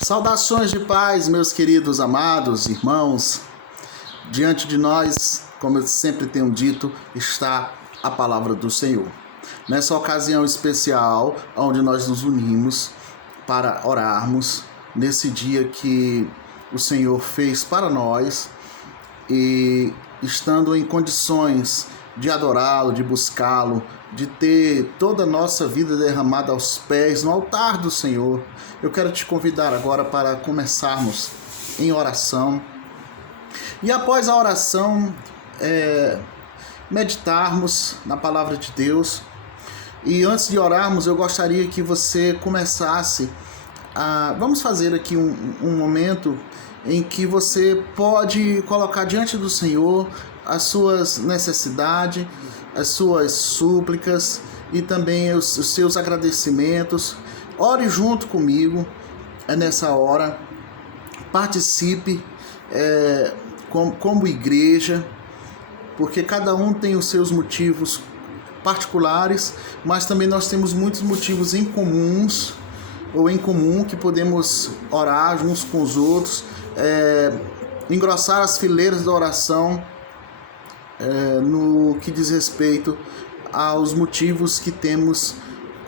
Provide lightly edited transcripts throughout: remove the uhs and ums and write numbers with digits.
Saudações de paz, meus queridos amados irmãos. Diante de nós, como eu sempre tenho dito, está a palavra do Senhor. Nessa ocasião especial, onde nós nos unimos para orarmos, nesse dia que o Senhor fez para nós, e estando em condições de adorá-lo, de buscá-lo, de ter toda a nossa vida derramada aos pés no altar do Senhor, eu quero te convidar agora para começarmos em oração. E após a oração, meditarmos na palavra de Deus. E antes de orarmos, eu gostaria que você começasse a... Vamos fazer aqui um momento em que você pode colocar diante do Senhor as suas necessidades, as suas súplicas e também os seus agradecimentos. Ore junto comigo nessa hora, participe como igreja, porque cada um tem os seus motivos particulares, mas também nós temos muitos motivos em comum que podemos orar uns com os outros, engrossar as fileiras da oração no que diz respeito aos motivos que temos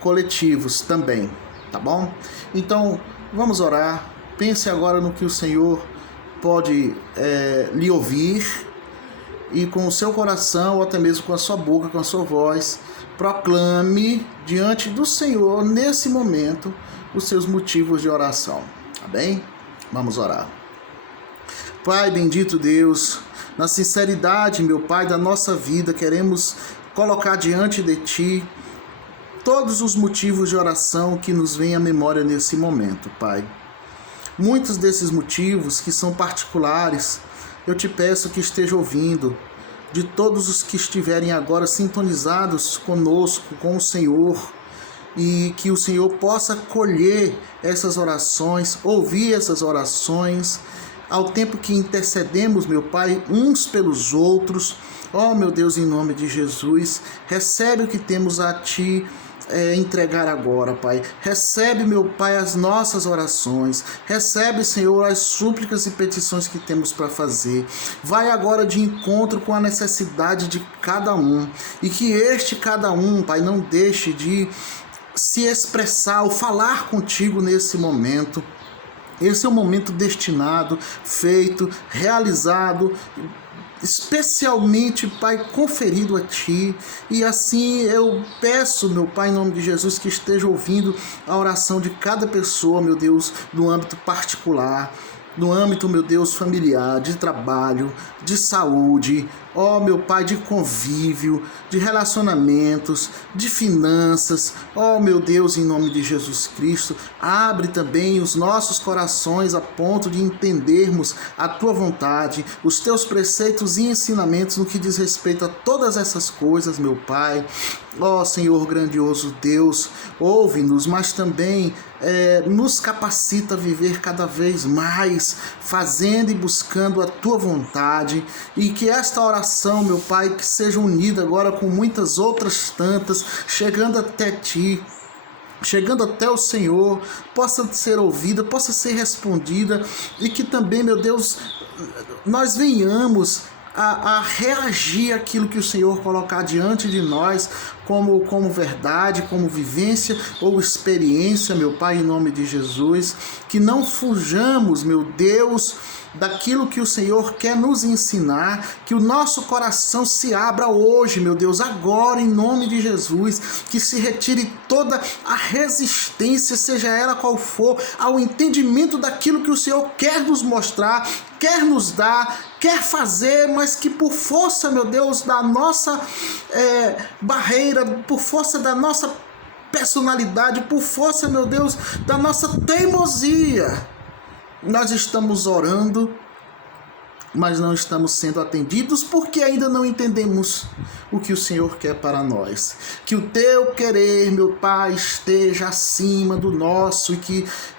coletivos também, tá bom? Então, vamos orar. Pense agora no que o Senhor pode lhe ouvir, e com o seu coração, ou até mesmo com a sua boca, com a sua voz, proclame diante do Senhor, nesse momento, os seus motivos de oração, tá bem? Vamos orar. Pai bendito Deus, na sinceridade, meu Pai, da nossa vida, queremos colocar diante de Ti todos os motivos de oração que nos vêm à memória nesse momento, Pai. Muitos desses motivos que são particulares, eu te peço que esteja ouvindo, de todos os que estiverem agora sintonizados conosco, com o Senhor, e que o Senhor possa colher essas orações, ouvir essas orações, ao tempo que intercedemos, meu Pai, uns pelos outros. Ó, meu Deus, em nome de Jesus, recebe o que temos a Ti entregar agora, Pai. Recebe, meu Pai, as nossas orações. Recebe, Senhor, as súplicas e petições que temos para fazer. Vai agora de encontro com a necessidade de cada um, e que cada um, Pai, não deixe de se expressar ou falar contigo nesse momento. Esse é um momento destinado, feito, realizado, especialmente, Pai, conferido a Ti. E assim eu peço, meu Pai, em nome de Jesus, que esteja ouvindo a oração de cada pessoa, meu Deus, no âmbito particular, no âmbito, meu Deus, familiar, de trabalho, de saúde, ó meu Pai, de convívio, de relacionamentos, de finanças. Ó meu Deus, em nome de Jesus Cristo, abre também os nossos corações a ponto de entendermos a Tua vontade, os Teus preceitos e ensinamentos no que diz respeito a todas essas coisas, meu Pai. Ó Senhor grandioso Deus, ouve-nos, mas também nos capacita a viver cada vez mais, fazendo e buscando a Tua vontade, e que esta oração, meu Pai, que seja unida agora com muitas outras tantas, chegando até Ti, chegando até o Senhor, possa ser ouvida, possa ser respondida, e que também, meu Deus, nós venhamos a reagir àquilo que o Senhor colocar diante de nós como verdade, como vivência ou experiência, meu Pai, em nome de Jesus. Que não fujamos, meu Deus, daquilo que o Senhor quer nos ensinar, que o nosso coração se abra hoje, meu Deus, agora, em nome de Jesus, que se retire toda a resistência, seja ela qual for, ao entendimento daquilo que o Senhor quer nos mostrar, quer nos dar, quer fazer, mas que por força, meu Deus, da nossa barreira, por força da nossa personalidade, por força, meu Deus, da nossa teimosia, nós estamos orando mas não estamos sendo atendidos porque ainda não entendemos o que o Senhor quer para nós. Que o teu querer, meu Pai, esteja acima do nosso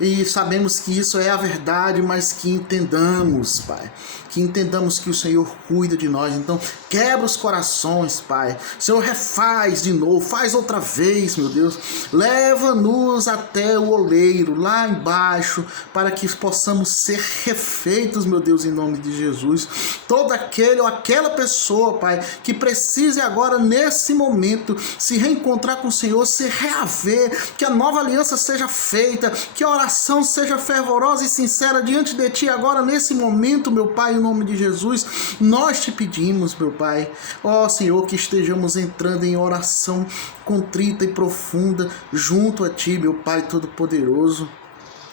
e sabemos que isso é a verdade, mas que entendamos, Pai. Que entendamos que o Senhor cuida de nós. Então, quebra os corações, Pai. Senhor, refaz de novo, faz outra vez, meu Deus. Leva-nos até o oleiro, lá embaixo, para que possamos ser refeitos, meu Deus, em nome de Jesus. Todo aquele ou aquela pessoa, Pai, que precise agora, nesse momento, se reencontrar com o Senhor, se reaver, que a nova aliança seja feita, que a oração seja fervorosa e sincera diante de Ti agora, nesse momento, meu Pai, em nome de Jesus, nós te pedimos, meu Pai, ó Senhor, que estejamos entrando em oração contrita e profunda junto a Ti, meu Pai Todo-Poderoso.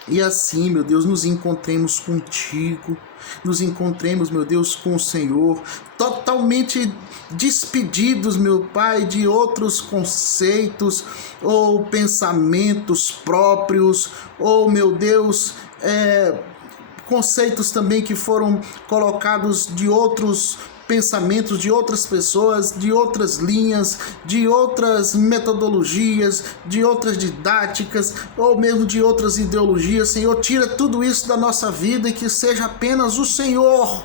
E assim, meu Deus, nos encontremos contigo, nos encontremos, meu Deus, com o Senhor, totalmente despedidos, meu Pai, de outros conceitos ou pensamentos próprios, ou, meu Deus, conceitos também que foram colocados de outros pensamentos, de outras pessoas, de outras linhas, de outras metodologias, de outras didáticas, ou mesmo de outras ideologias. Senhor, tira tudo isso da nossa vida e que seja apenas o Senhor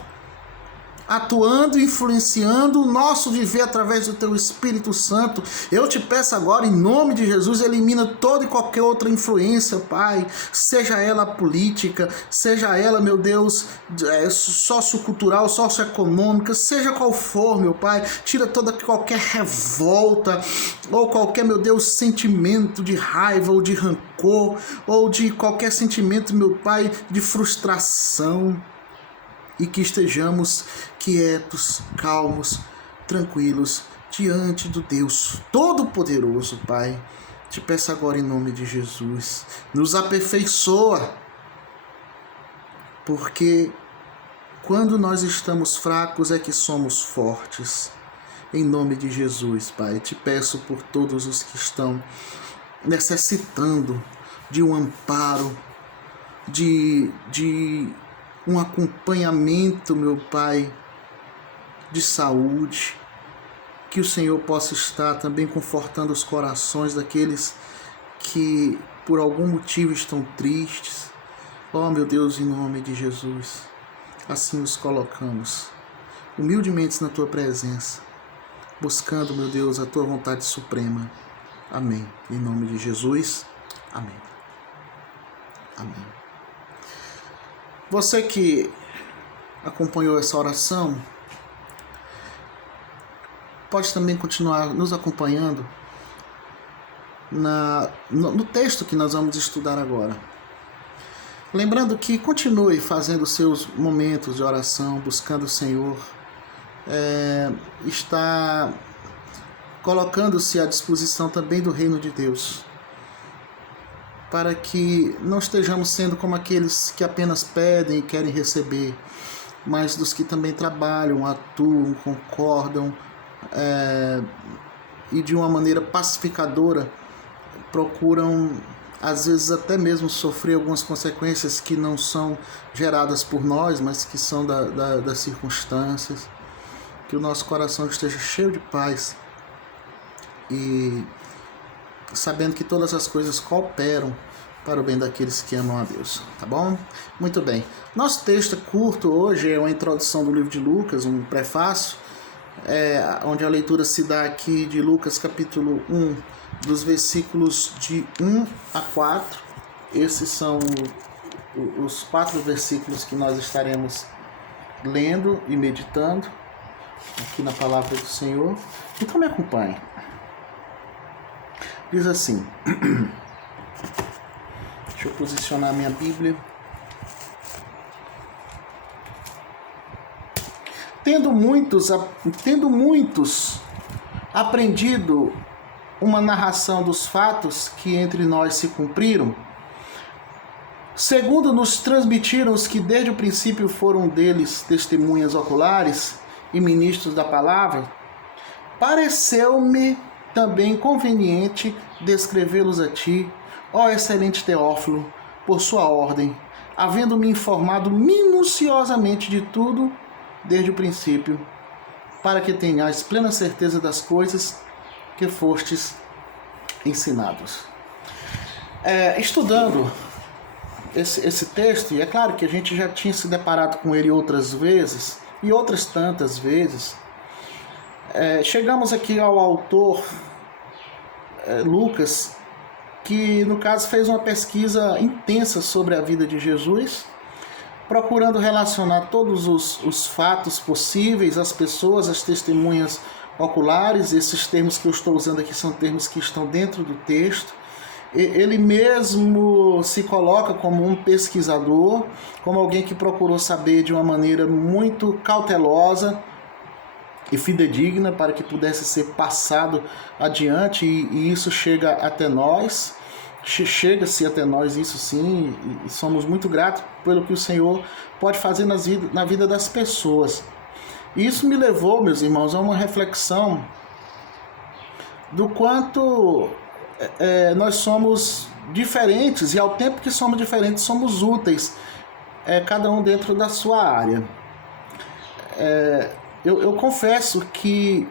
atuando, influenciando o nosso viver através do Teu Espírito Santo. Eu te peço agora, em nome de Jesus, elimina toda e qualquer outra influência, Pai, seja ela política, seja ela, meu Deus, sociocultural, socioeconômica, seja qual for, meu Pai, tira toda qualquer revolta, ou qualquer, meu Deus, sentimento de raiva, ou de rancor, ou de qualquer sentimento, meu Pai, de frustração. E que estejamos quietos, calmos, tranquilos, diante do Deus Todo-Poderoso, Pai. Te peço agora em nome de Jesus, nos aperfeiçoa, porque quando nós estamos fracos é que somos fortes. Em nome de Jesus, Pai, te peço por todos os que estão necessitando de um amparo, de um acompanhamento, meu Pai, de saúde, que o Senhor possa estar também confortando os corações daqueles que por algum motivo estão tristes. Oh, meu Deus, em nome de Jesus, assim os colocamos humildemente na Tua presença, buscando, meu Deus, a Tua vontade suprema. Amém. Em nome de Jesus. Amém. Amém. Você que acompanhou essa oração, pode também continuar nos acompanhando no texto que nós vamos estudar agora. Lembrando que continue fazendo seus momentos de oração, buscando o Senhor, está colocando-se à disposição também do reino de Deus, para que não estejamos sendo como aqueles que apenas pedem e querem receber, mas dos que também trabalham, atuam, concordam e de uma maneira pacificadora procuram, às vezes até mesmo, sofrer algumas consequências que não são geradas por nós, mas que são das circunstâncias. Que o nosso coração esteja cheio de paz e sabendo que todas as coisas cooperam para o bem daqueles que amam a Deus, tá bom? Muito bem. Nosso texto curto hoje é uma introdução do livro de Lucas, um prefácio, onde a leitura se dá aqui de Lucas capítulo 1, dos versículos de 1 a 4. Esses são os 4 versículos que nós estaremos lendo e meditando aqui na palavra do Senhor. Então me acompanhe. Diz assim, deixa eu posicionar a minha Bíblia. Tendo muitos aprendido uma narração dos fatos que entre nós se cumpriram, segundo nos transmitiram os que desde o princípio foram deles testemunhas oculares e ministros da palavra, pareceu-me também conveniente descrevê-los a ti, ó excelente Teófilo, por sua ordem, havendo-me informado minuciosamente de tudo desde o princípio, para que tenhais plena certeza das coisas que fostes ensinados. Estudando esse texto, e é claro que a gente já tinha se deparado com ele outras vezes, e outras tantas vezes, chegamos aqui ao autor Lucas, que no caso fez uma pesquisa intensa sobre a vida de Jesus, procurando relacionar todos os fatos possíveis, as pessoas, as testemunhas oculares. Esses termos que eu estou usando aqui são termos que estão dentro do texto. Ele mesmo se coloca como um pesquisador, como alguém que procurou saber de uma maneira muito cautelosa e fidedigna para que pudesse ser passado adiante, e isso chega até nós. Chega-se até nós, isso sim, e somos muito gratos pelo que o Senhor pode fazer na vida das pessoas. E isso me levou, meus irmãos, a uma reflexão do quanto nós somos diferentes, e ao tempo que somos diferentes, somos úteis, cada um dentro da sua área. Eu confesso que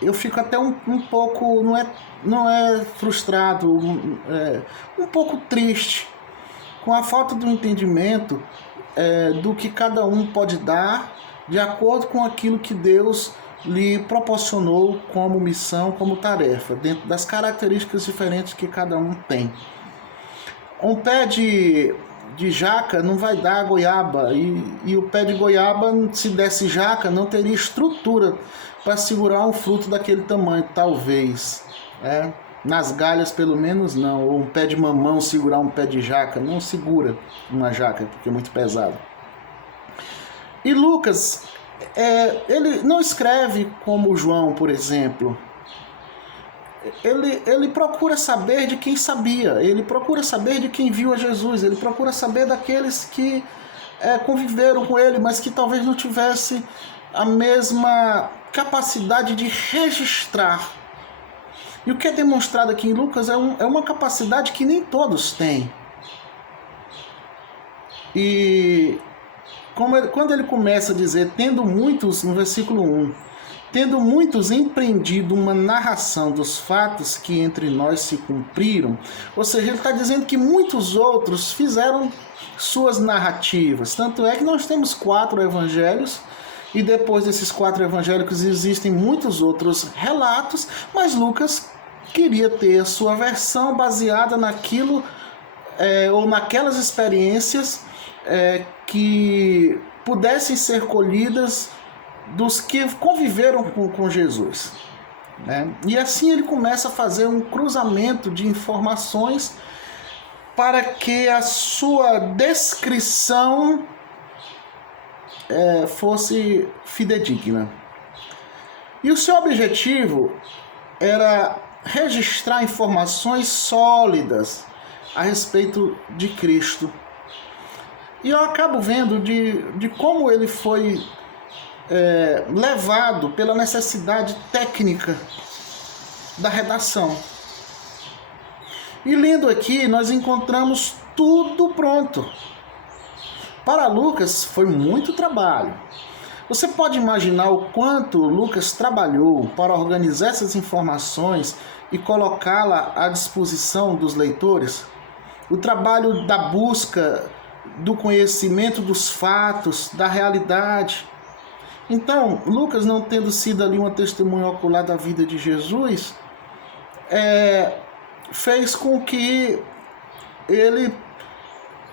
eu fico até um pouco, não é frustrado, um pouco triste com a falta do entendimento do que cada um pode dar de acordo com aquilo que Deus lhe proporcionou como missão, como tarefa, dentro das características diferentes que cada um tem. Um pé de jaca não vai dar goiaba, e o pé de goiaba, se desse jaca, não teria estrutura para segurar um fruto daquele tamanho, talvez. Nas galhas, pelo menos, não. Ou um pé de mamão segurar um pé de jaca, não segura uma jaca, porque é muito pesado. E Lucas, ele não escreve como João, por exemplo. Ele procura saber de quem sabia, ele procura saber de quem viu a Jesus, ele procura saber daqueles que conviveram com ele, mas que talvez não tivesse a mesma capacidade de registrar. E o que é demonstrado aqui em Lucas é uma capacidade que nem todos têm. E quando ele começa a dizer, tendo muitos, no versículo 1, tendo muitos empreendido uma narração dos fatos que entre nós se cumpriram, ou seja, ele está dizendo que muitos outros fizeram suas narrativas. Tanto é que nós temos 4 evangelhos, e depois desses 4 evangélicos existem muitos outros relatos, mas Lucas queria ter a sua versão baseada naquilo, ou naquelas experiências que pudessem ser colhidas dos que conviveram com Jesus. E assim ele começa a fazer um cruzamento de informações para que a sua descrição fosse fidedigna. E o seu objetivo era registrar informações sólidas a respeito de Cristo. E eu acabo vendo de como ele foi levado pela necessidade técnica da redação. E lendo aqui, nós encontramos tudo pronto. Para Lucas foi muito trabalho. Você pode imaginar o quanto Lucas trabalhou para organizar essas informações e colocá-la à disposição dos leitores? O trabalho da busca do conhecimento dos fatos, da realidade. Então, Lucas, não tendo sido ali uma testemunha ocular da vida de Jesus, fez com que ele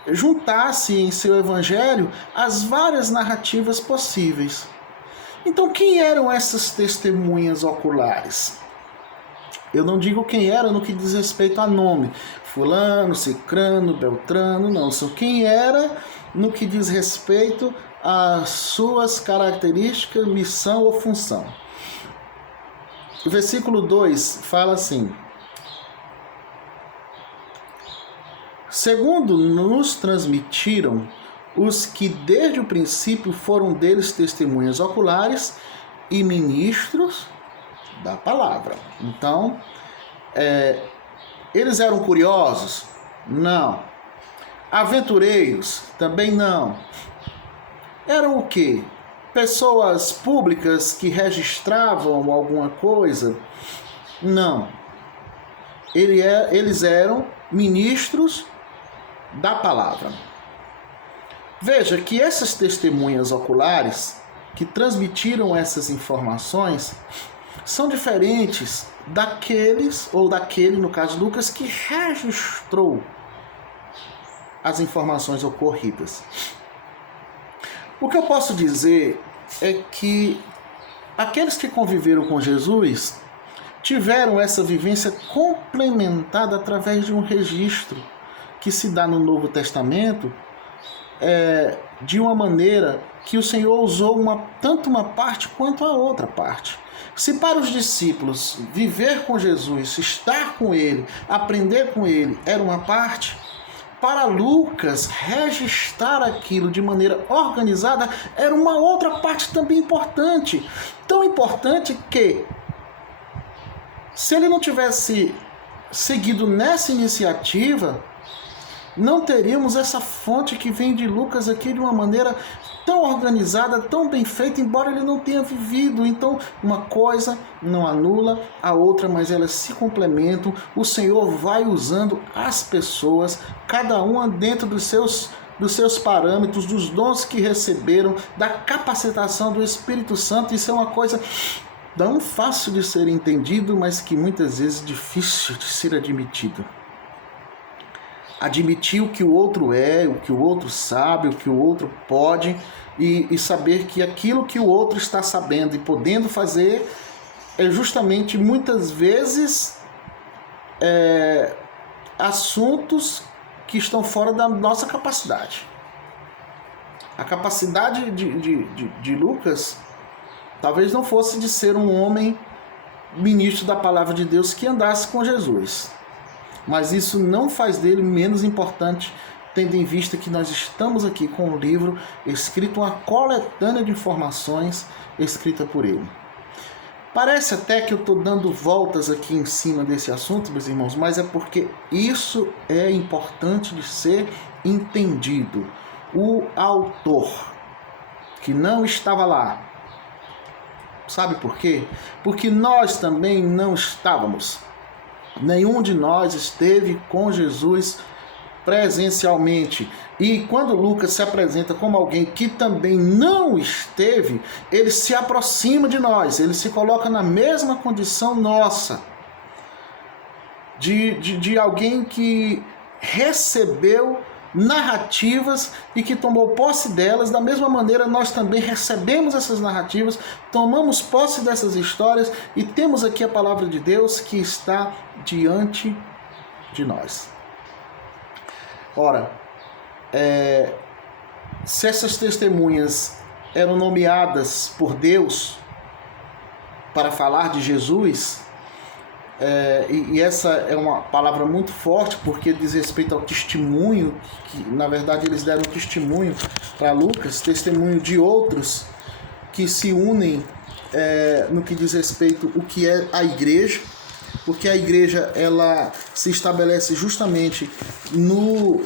juntasse em seu evangelho as várias narrativas possíveis. Então, quem eram essas testemunhas oculares? Eu não digo quem era no que diz respeito a nome, fulano, cicrano, beltrano, não. São quem era no que diz respeito às suas características, missão ou função. O versículo 2 fala assim: segundo nos transmitiram os que desde o princípio foram deles testemunhas oculares e ministros da palavra. Então, eles eram curiosos? Não. Aventureiros? Também não. Eram o quê? pessoas públicas que registravam alguma coisa. Não. Eles eram ministros da palavra. Veja que essas testemunhas oculares que transmitiram essas informações são diferentes daqueles, ou daquele, no caso Lucas, que registrou as informações ocorridas. O que eu posso dizer é que aqueles que conviveram com Jesus tiveram essa vivência complementada através de um registro que se dá no Novo Testamento, de uma maneira que o Senhor usou tanto uma parte quanto a outra parte. Se para os discípulos viver com Jesus, estar com Ele, aprender com Ele era uma parte, para Lucas registrar aquilo de maneira organizada era uma outra parte também importante. Tão importante que, se ele não tivesse seguido nessa iniciativa, não teríamos essa fonte que vem de Lucas aqui de uma maneira tão organizada, tão bem feita, embora ele não tenha vivido. Então, uma coisa não anula a outra, mas elas se complementam. O Senhor vai usando as pessoas, cada uma dentro dos seus parâmetros, dos dons que receberam, da capacitação do Espírito Santo. Isso é uma coisa tão fácil de ser entendido, mas que muitas vezes difícil de ser admitido. Admitir o que o outro é, o que o outro sabe, o que o outro pode, e saber que aquilo que o outro está sabendo e podendo fazer é justamente muitas vezes assuntos que estão fora da nossa capacidade. A capacidade de Lucas talvez não fosse de ser um homem ministro da palavra de Deus que andasse com Jesus. Mas isso não faz dele menos importante, tendo em vista que nós estamos aqui com um livro escrito, uma coletânea de informações escrita por ele. Parece até que eu estou dando voltas aqui em cima desse assunto, meus irmãos, mas é porque isso é importante de ser entendido. O autor, que não estava lá, sabe por quê? Porque nós também não estávamos. Nenhum de nós esteve com Jesus presencialmente. E quando Lucas se apresenta como alguém que também não esteve, ele se aproxima de nós, ele se coloca na mesma condição nossa, de alguém que recebeu narrativas e que tomou posse delas. Da mesma maneira, nós também recebemos essas narrativas, tomamos posse dessas histórias e temos aqui a palavra de Deus que está diante de nós. Ora, se essas testemunhas eram nomeadas por Deus para falar de Jesus, e essa é uma palavra muito forte porque diz respeito ao testemunho, que na verdade eles deram testemunho para Lucas, testemunho de outros que se unem no que diz respeito ao que é a igreja, porque a igreja ela se estabelece justamente no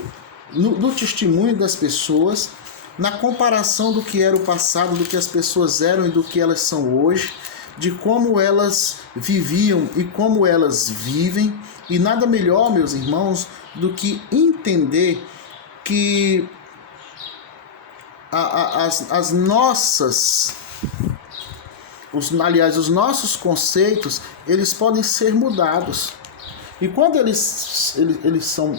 testemunho das pessoas, na comparação do que era o passado, do que as pessoas eram e do que elas são hoje, de como elas viviam e como elas vivem. E nada melhor, meus irmãos, do que entender que os nossos conceitos, eles podem ser mudados. E quando eles são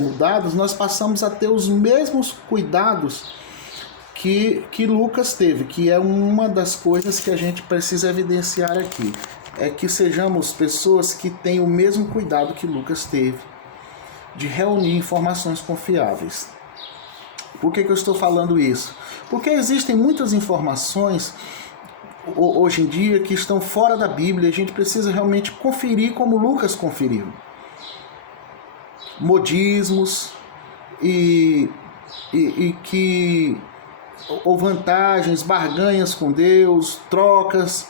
mudados, nós passamos a ter os mesmos cuidados que Lucas teve, que é uma das coisas que a gente precisa evidenciar aqui. É que sejamos pessoas que têm o mesmo cuidado que Lucas teve, de reunir informações confiáveis. Por que eu estou falando isso? Porque existem muitas informações hoje em dia que estão fora da Bíblia, a gente precisa realmente conferir como Lucas conferiu. Modismos ou vantagens, barganhas com Deus, trocas,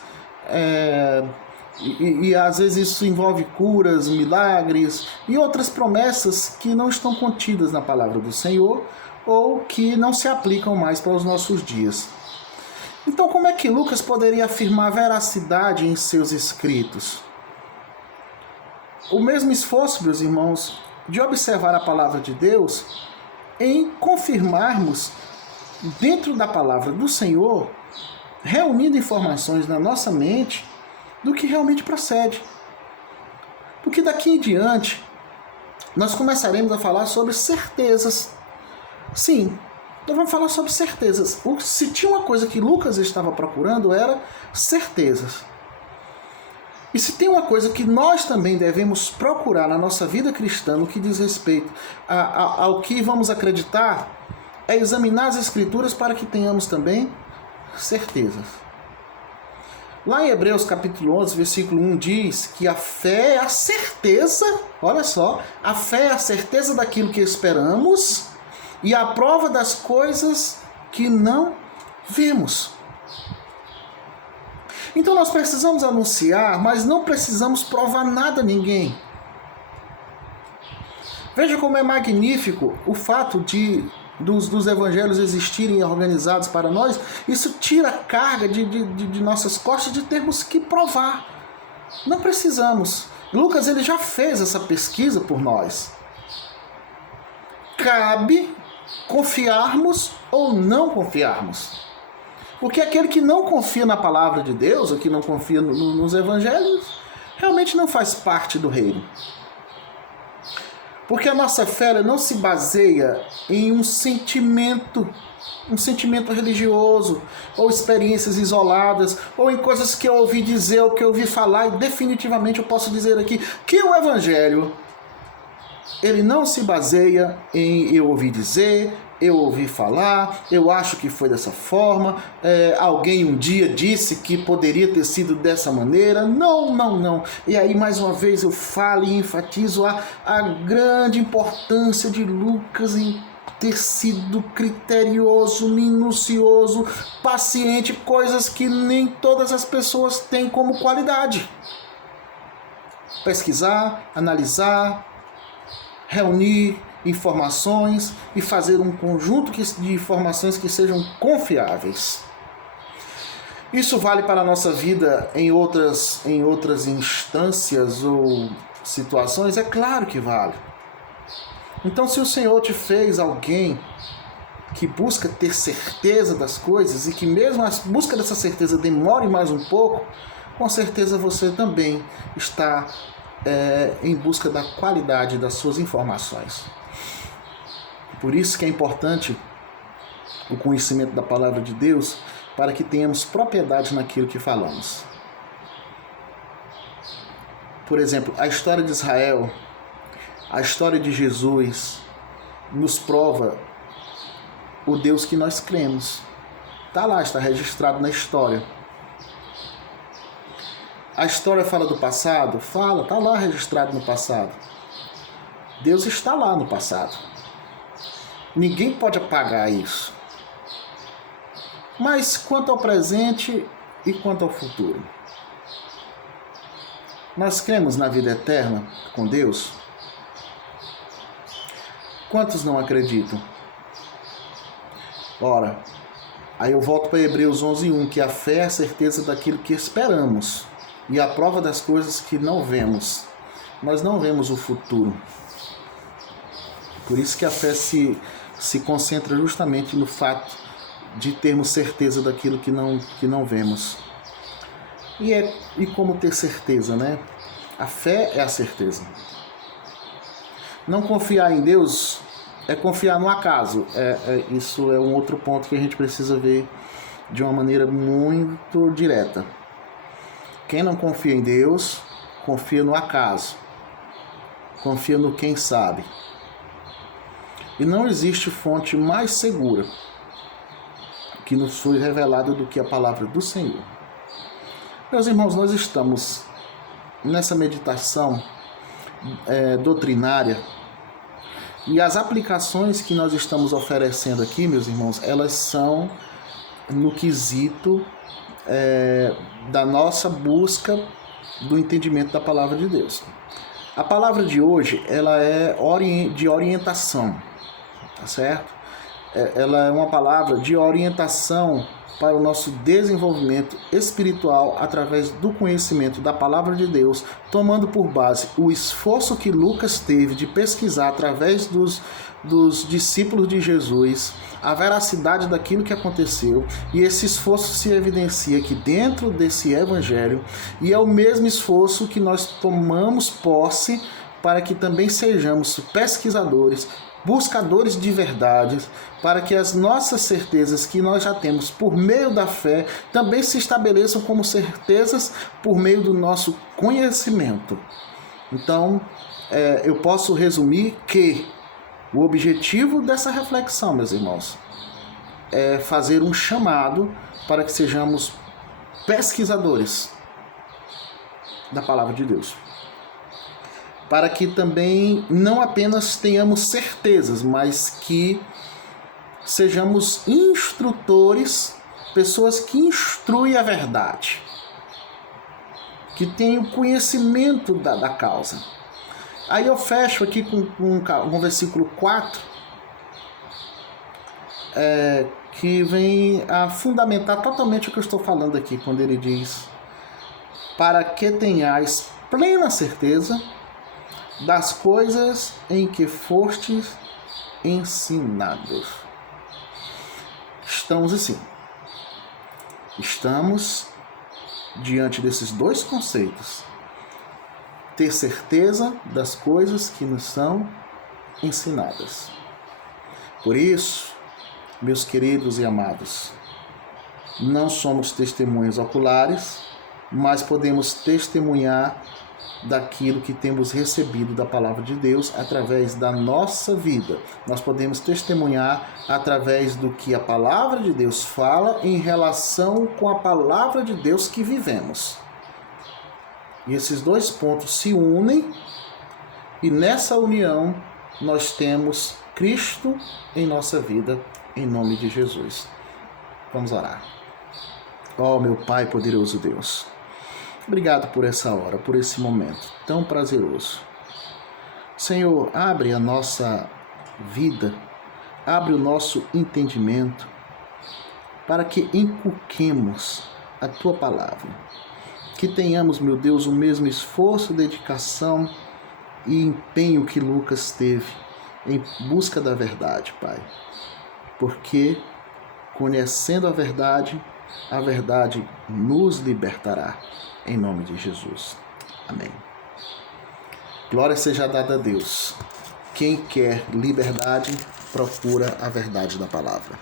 e às vezes isso envolve curas, milagres e outras promessas que não estão contidas na palavra do Senhor ou que não se aplicam mais para os nossos dias. Então, como é que Lucas poderia afirmar veracidade em seus escritos? O mesmo esforço, meus irmãos, de observar a palavra de Deus em confirmarmos dentro da palavra do Senhor, reunindo informações na nossa mente do que realmente procede. Porque daqui em diante nós começaremos a falar sobre certezas. Sim, nós vamos falar sobre certezas. Se tinha uma coisa que Lucas estava procurando, era certezas. E se tem uma coisa que nós também devemos procurar na nossa vida cristã, no que diz respeito ao que vamos acreditar, é examinar as Escrituras para que tenhamos também certezas. Lá em Hebreus capítulo 11, versículo 1 diz que a fé é a certeza, olha só, a fé é a certeza daquilo que esperamos e a prova das coisas que não vemos. Então nós precisamos anunciar, mas não precisamos provar nada a ninguém. Veja como é magnífico o fato dos evangelhos existirem organizados para nós. Isso tira a carga de nossas costas de termos que provar. Não precisamos. Lucas ele já fez essa pesquisa por nós. Cabe confiarmos ou não confiarmos. Porque aquele que não confia na palavra de Deus, ou que não confia nos evangelhos, realmente não faz parte do reino. Porque a nossa fé não se baseia em um sentimento religioso, ou experiências isoladas, ou em coisas que eu ouvi dizer, ou que eu ouvi falar, e definitivamente eu posso dizer aqui que o evangelho, ele não se baseia em eu ouvi dizer, eu ouvi falar, eu acho que foi dessa forma, alguém um dia disse que poderia ter sido dessa maneira. Não. E aí, mais uma vez, eu falo e enfatizo a grande importância de Lucas em ter sido criterioso, minucioso, paciente, coisas que nem todas as pessoas têm como qualidade. Pesquisar, analisar, reunir informações e fazer um conjunto de informações que sejam confiáveis. Isso vale para a nossa vida em outras instâncias ou situações? É claro que vale. Então, se o Senhor te fez alguém que busca ter certeza das coisas e que mesmo a busca dessa certeza demore mais um pouco, com certeza você também está em busca da qualidade das suas informações. Por isso que é importante o conhecimento da palavra de Deus, para que tenhamos propriedade naquilo que falamos. Por exemplo, a história de Israel, a história de Jesus, nos prova o Deus que nós cremos. Está lá, está registrado na história. A história fala do passado? Fala, está lá registrado no passado. Deus está lá no passado. Ninguém pode apagar isso. Mas quanto ao presente e quanto ao futuro? Nós cremos na vida eterna com Deus? Quantos não acreditam? Ora, aí eu volto para Hebreus 11:1, que a fé é a certeza daquilo que esperamos e a prova das coisas que não vemos. Nós não vemos o futuro. Por isso que a fé se concentra justamente no fato de termos certeza daquilo que não vemos. E como ter certeza, né? A fé é a certeza. Não confiar em Deus é confiar no acaso. Isso é um outro ponto que a gente precisa ver de uma maneira muito direta. Quem não confia em Deus, confia no acaso. Confia no quem sabe. E não existe fonte mais segura que nos foi revelada do que a palavra do Senhor. Meus irmãos, nós estamos nessa meditação doutrinária, e as aplicações que nós estamos oferecendo aqui, meus irmãos, elas são no quesito da nossa busca do entendimento da palavra de Deus. A palavra de hoje, ela é de orientação, tá certo? ela é uma palavra de orientação para o nosso desenvolvimento espiritual através do conhecimento da palavra de Deus, tomando por base o esforço que Lucas teve de pesquisar através dos discípulos de Jesus a veracidade daquilo que aconteceu, e esse esforço se evidencia aqui dentro desse evangelho, e é o mesmo esforço que nós tomamos posse para que também sejamos pesquisadores, buscadores de verdades, para que as nossas certezas que nós já temos por meio da fé também se estabeleçam como certezas por meio do nosso conhecimento. Então, eu posso resumir que o objetivo dessa reflexão, meus irmãos, é fazer um chamado para que sejamos pesquisadores da palavra de Deus. Para que também não apenas tenhamos certezas, mas que sejamos instrutores, pessoas que instruem a verdade, que tenham conhecimento da causa. Aí eu fecho aqui com o versículo 4, que vem a fundamentar totalmente o que eu estou falando aqui, quando ele diz: para que tenhais plena certeza das coisas em que fostes ensinados. Estamos diante desses dois conceitos: ter certeza das coisas que nos são ensinadas. Por isso, meus queridos e amados, não somos testemunhas oculares, mas podemos testemunhar daquilo que temos recebido da palavra de Deus através da nossa vida. Nós podemos testemunhar através do que a palavra de Deus fala em relação com a palavra de Deus que vivemos. E esses dois pontos se unem, e nessa união nós temos Cristo em nossa vida, em nome de Jesus. Vamos orar. Ó, meu Pai poderoso Deus, obrigado por essa hora, por esse momento tão prazeroso. Senhor, abre a nossa vida, abre o nosso entendimento, para que inculquemos a Tua palavra. Que tenhamos, meu Deus, o mesmo esforço, dedicação e empenho que Lucas teve em busca da verdade, Pai. Porque, conhecendo a verdade nos libertará. Em nome de Jesus. Amém. Glória seja dada a Deus. Quem quer liberdade, procura a verdade da palavra.